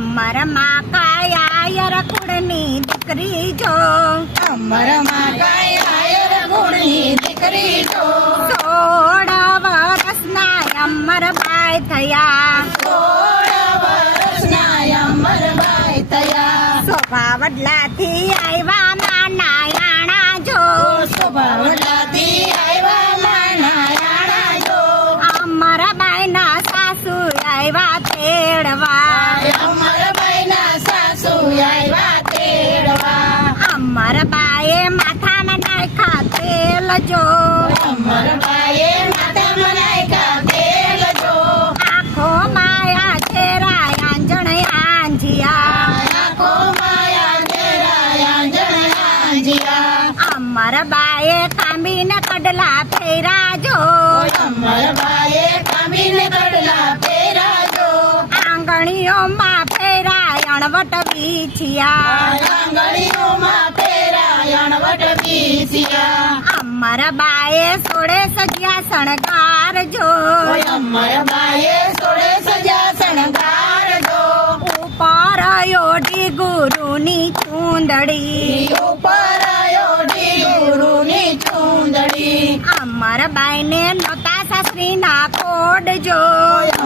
અમર માં કાયા રકુડની દીકરી જો, અમર માં કાયા રઘુડની દીકરી જો, 16 વર્ષના અમરબાઈ થયા, 16 વર્ષના અમરબાઈ થયા. શોભા વડલાથી આવ્યા નાના યાણા જો, શોભાવડાથી આવ્યા માના યાણા જો, અમરબાઈના સાસુ આવ્યા તેડવા, અમરબાઈના સાસુ આવ્યા તેડવા. અમરબાઈએ માથામાં નાખ્યા તેલ જો, અમરબાઈએ માથામાં નાખ્યા તેલ જો, આંખો માયા ચેરા આંજણ આંજિયા, આંખો માયા ઘેરા આંજણ આંજિયા. અમરબાઈએ કાંબીને કડલા ફેરા જો, અમરબાઈએ કામીને કડલા પહેરા જો, આંગણીઓમાં ફેરા અણવટ વીછિયા, આંગળીઓમાં પહેરા અણવટ વીછિયા. અમરબાઈએ સોળે સજ્યા શણગાર જો, અમરબાઈએ સોળે સજા શણગાર જો, ઉપર યોડી ગુરુની ચૂંદડી, ઉપર યોડી ગુરુની ચૂંદડી. અમરબાઈને નોતા શાસ્ત્રીના કોડ જો,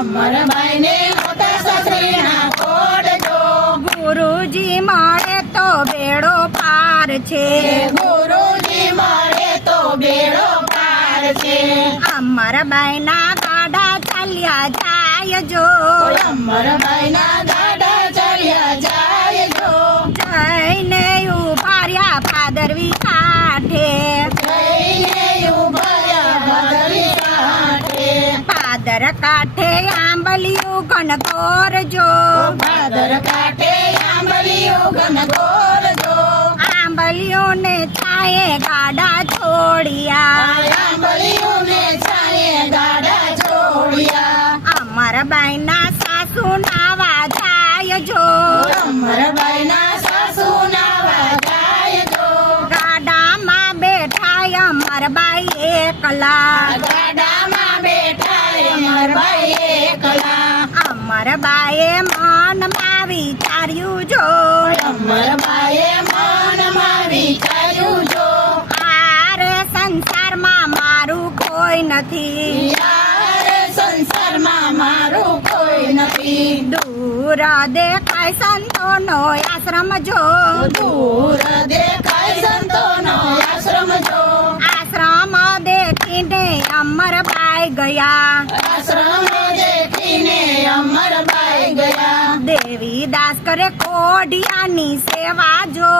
અમરબાઈને મોટા સાસરીના કોડ જો, ગુરુજી મળે તો બેડો પાર છે, ગુરુજી મળે તો બેડો પાર છે. અમરબાઈના ગાડા ચાલ્યા જાય જો, અમરબાઈના ગાડા ચાલ્યા જાય જો, જઈને ઉભાર્યા ભાદરવી કાંઠે, જઈને ઉભર્યા ભાદરવી કાંઠે. ભાદર કાંઠે આંબલિયું ઘનઘોર જો, ભાદર કાંઠે આંબલિયું ઘનઘોર જો, આંબલિયોને છાયે ગાડા છોડિયા, આંબલિયુંને છાયે ગાડા છોડ્યા. અમરબાઈના સાસુ નાવા જાય જો, અમરબાઈના સાસુ નાવા જાય જો, ગાડામાં બેઠા અમરબાઈ એકલા, ગાડામાં બેઠા અમરબાઈ એકલા. અમરબાઈએ મનમાં વિચાર્યું જો, અમરબાઈએ મનમાં વિચાર્યું જો, આરે સંસારમાં મારું કોઈ નથી, યાર સંસારમાં મારું કોઈ નથી. દૂર દેખાય સંતોનો આશ્રમ જો, દૂર દેખાય સંતોનો આશ્રમ જો, આશ્રમ દેખીને અમરબાઈ ગયા, આશ્રમ દેખીને અમરબાઈ ગયા. દેવી દાસ કરે કોડિયાની સેવા જો,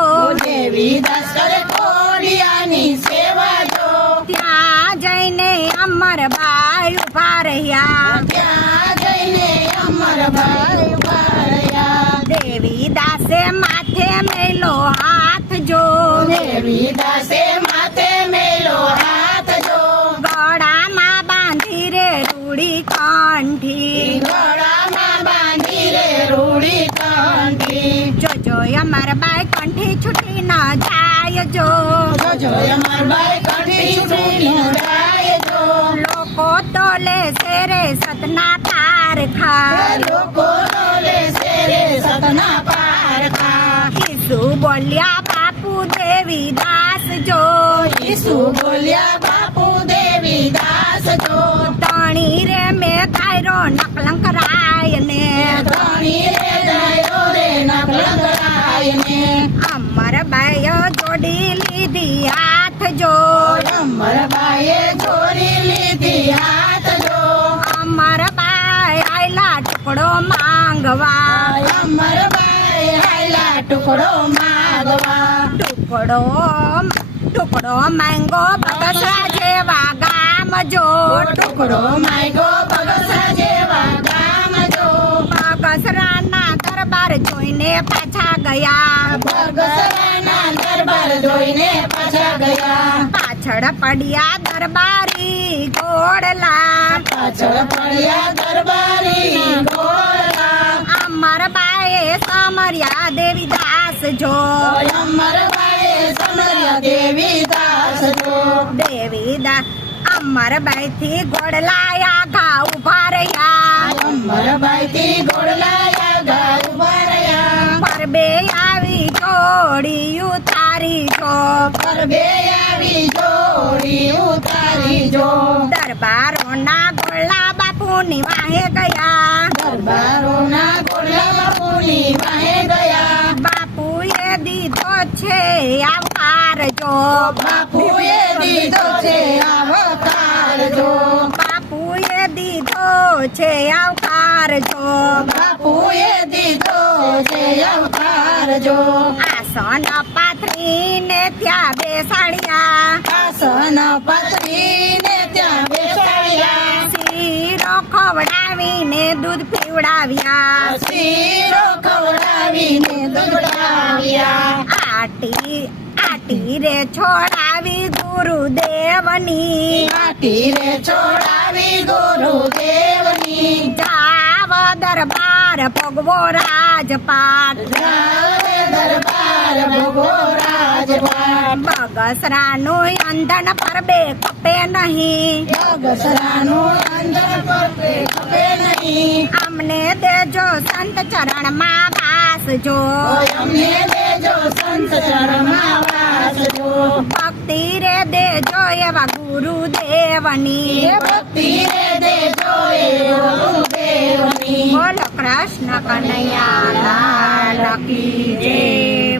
દેવી દાસ કરે કોડિયાની સેવા જો, ત્યાં જઈને અમરબાઈ ઉભા રહ્યા, ત્યાં જઈને અમરબાઈ ઉભા રહ્યા. દેવી દાસે માથે મેલો હાથ જો, દેવી દાસે માથે મેલો હાથ જો, ગળામાં બાંધી રે રૂડી કંઠી, ગળામાં બાંધી રે રૂડી કંઠી. જોજો અમરબાઈ કંઠી છૂટી ન જાય જો, જોજો અમરબાઈ કંઠી છૂટી ન જાય જો, લોકો તો લેશે રે સતના પારખા, લોકો લેશે રે સતના પારખા. ઈસુ બોલ્યા બાપુ દેવી દાસ જો, ઈસુ બોલ્યા બાપુ દેવી દાસ જો, તણી રે મેં કાયરો નકલંક રાય ને, ધણી રે દાયો રે નકલંગરાય ને. અમરબાઈઓ જોડી લીધી હાથ જો, અમરબાઈએ જોડી લીધી હાથ જો, અમરબાઈ આયલા ટુકડો માંગવા, અમરબાઈ આયલા ટુકડો માગવા. ટુકડો ટુકડો માંગો બગસરા જેવા ગામ જો, ટુકડો માગ્યો બગસરા જેવા ગામ જો, બગસરાના દરબાર જોઈને પાછા ગયા, બગસરાના દરબાર જોઈને પાછા ગયા. પાછળ પડ્યા દરબારી ઘોડલા, પાછળ પડ્યા દરબારી ઘોડલા. અમરબાઈએ સમર્યા દેવી દાસ જો, અમરબાઈએ સમર્યા દેવી દાસ જો, દેવી દાસ અમરબાઈ થી ઘોડલાયા ઘા ઉભા રહ્યા, અમરબાઈ થી ઘોડલાયા ઘા ઉભા ગોળા બાપુની વાહે ગયા દરબારોના ગોળા બાપુની વાહે ગયા બાપુએ દીધો છે આવકાર જો બાપુએ દીધો છે આવકાર જો બાપુએ દીધો છે આવકાર જો બાપુએ દીધો છે આવકાર જો આસન પાથરીને ત્યાં બેસાડ્યા આસન પાથરીને ત્યાં બેસાડ્યા શીરો ખવડાવીને દૂધ પીવડાવ્યા શીરો ખવડાવીને દુધાવ્યા આટી રે છોડાવી ગુરુદેવની માટી રે છોડાવી ગુરુદેવની જાવ દરબાર ભગવો રાજપાટ જાવે દરબાર ભગો રાજપાટ બગસરાનું અંધન પર બે ખપે નહીં બગસરાનું અંદર પર ખપે નહીં અમને દેજો સંત ચરણમાં વાસ જો ઓય અમને દેજો સંત ચરણમાં વાસ જો ભક્તિ રે દેજો એવા ગુરુદેવની એ ભક્તિ રે દેજો એ ગુરુદેવની બોલો કૃષ્ણ કનૈયા લાલ કી જય